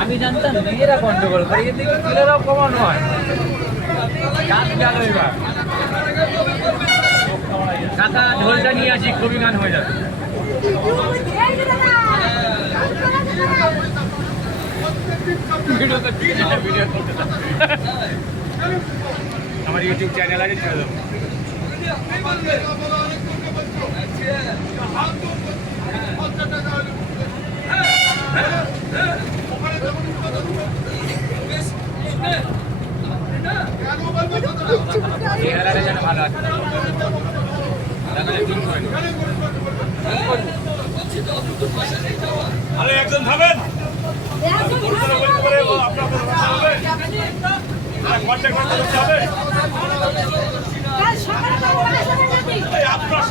আমি জানতাম নিজেরা গন্ডগোল করে এদিকে ছেলেরাও কমানো হয় গান গেল এবার কাকা ঢোলটা নিয়ে আসি কবি গান হয়ে যাবে আমার ইউটিউব চ্যানেল আছে ছেড়ে দেবো যেন ভালো আছে আরে একজন থামেন আপনার